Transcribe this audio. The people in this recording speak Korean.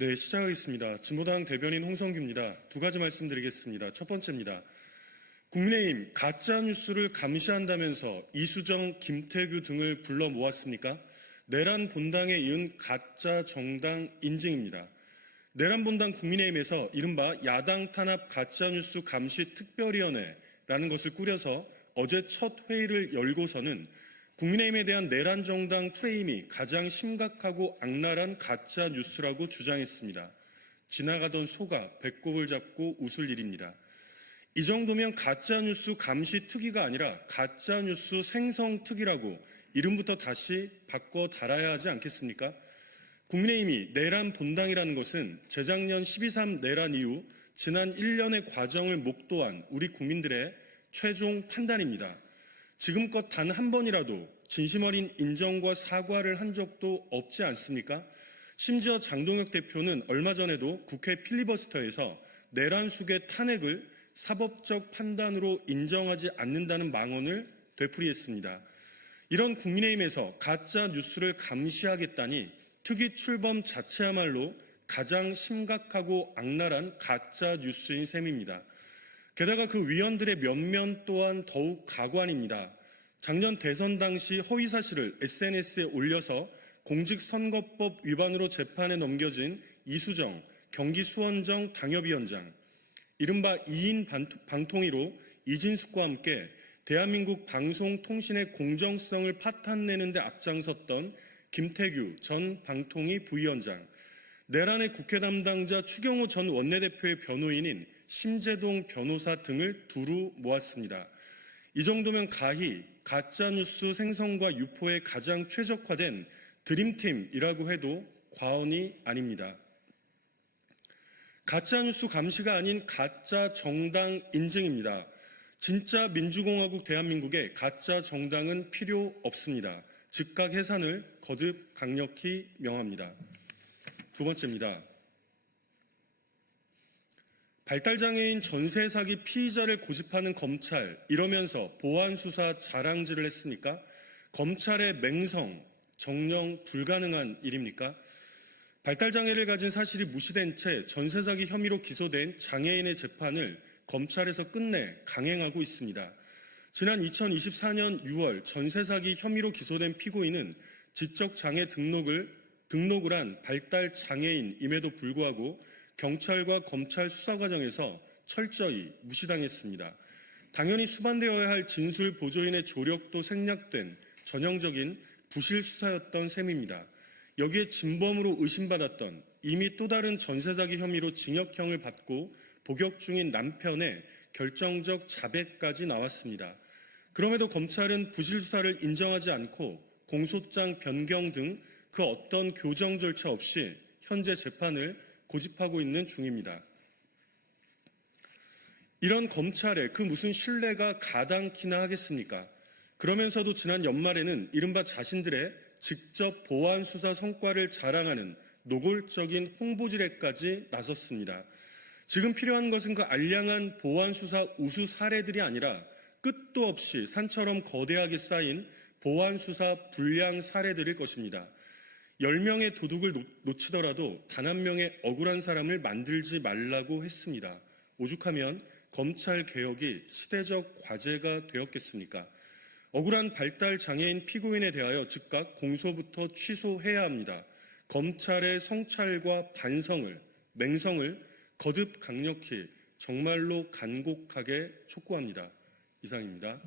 네, 시작하겠습니다. 진보당 대변인 홍성규입니다. 두 가지 말씀드리겠습니다. 첫 번째입니다. 국민의힘 가짜뉴스를 감시한다면서 이수정, 김태규 등을 불러 모았습니까? 내란 본당에 이은 가짜 정당 인증입니다. 내란 본당 국민의힘에서 이른바 야당 탄압 가짜뉴스 감시 특별위원회라는 것을 꾸려서 어제 첫 회의를 열고서는 국민의힘에 대한 내란 정당 프레임이 가장 심각하고 악랄한 가짜 뉴스라고 주장했습니다. 지나가던 소가 배꼽을 잡고 웃을 일입니다. 이 정도면 가짜 뉴스 감시 특위가 아니라 가짜 뉴스 생성 특위라고 이름부터 다시 바꿔 달아야 하지 않겠습니까? 국민의힘이 내란 본당이라는 것은 재작년 12.3 내란 이후 지난 1년의 과정을 목도한 우리 국민들의 최종 판단입니다. 지금껏 단 한 번이라도 진심 어린 인정과 사과를 한 적도 없지 않습니까? 심지어 장동혁 대표는 얼마 전에도 국회 필리버스터에서 내란 수계 탄핵을 사법적 판단으로 인정하지 않는다는 망언을 되풀이했습니다. 이런 국민의힘에서 가짜 뉴스를 감시하겠다니 특위 출범 자체야말로 가장 심각하고 악랄한 가짜 뉴스인 셈입니다. 게다가 그 위원들의 면면 또한 더욱 가관입니다. 작년 대선 당시 허위사실을 SNS에 올려서 공직선거법 위반으로 재판에 넘겨진 이수정 경기 수원정 당협위원장, 이른바 2인 방통위로 이진숙과 함께 대한민국 방송통신의 공정성을 파탄내는 데 앞장섰던 김태규 전 방통위 부위원장, 내란의 국회 담당자 추경호 전 원내대표의 변호인인 심재동 변호사 등을 두루 모았습니다. 이 정도면 가히 가짜뉴스 생성과 유포에 가장 최적화된 드림팀이라고 해도 과언이 아닙니다. 가짜뉴스 감시가 아닌 가짜 정당 인증입니다. 진짜 민주공화국 대한민국에 가짜 정당은 필요 없습니다. 즉각 해산을 거듭 강력히 명합니다. 두 번째입니다. 발달장애인 전세 사기 피의자를 고집하는 검찰, 이러면서 보안수사 자랑질을 했습니까? 검찰의 맹성, 정령 불가능한 일입니까? 발달장애를 가진 사실이 무시된 채 전세 사기 혐의로 기소된 장애인의 재판을 검찰에서 끝내 강행하고 있습니다. 지난 2024년 6월 전세 사기 혐의로 기소된 피고인은 지적장애 등록을 한 발달장애인임에도 불구하고 경찰과 검찰 수사 과정에서 철저히 무시당했습니다. 당연히 수반되어야 할 진술 보조인의 조력도 생략된 전형적인 부실 수사였던 셈입니다. 여기에 진범으로 의심받았던 이미 또 다른 전세 사기 혐의로 징역형을 받고 복역 중인 남편의 결정적 자백까지 나왔습니다. 그럼에도 검찰은 부실 수사를 인정하지 않고 공소장 변경 등 그 어떤 교정 절차 없이 현재 재판을 고집하고 있는 중입니다. 이런 검찰에 그 무슨 신뢰가 가당키나 하겠습니까? 그러면서도 지난 연말에는 이른바 자신들의 직접 보안 수사 성과를 자랑하는 노골적인 홍보질에까지 나섰습니다. 지금 필요한 것은 그 알량한 보안 수사 우수 사례들이 아니라 끝도 없이 산처럼 거대하게 쌓인 보안 수사 불량 사례들일 것입니다. 10명의 도둑을 놓치더라도 단 한 명의 억울한 사람을 만들지 말라고 했습니다. 오죽하면 검찰 개혁이 시대적 과제가 되었겠습니까? 억울한 발달 장애인 피고인에 대하여 즉각 공소부터 취소해야 합니다. 검찰의 성찰과 반성을, 맹성을 거듭 강력히 정말로 간곡하게 촉구합니다. 이상입니다.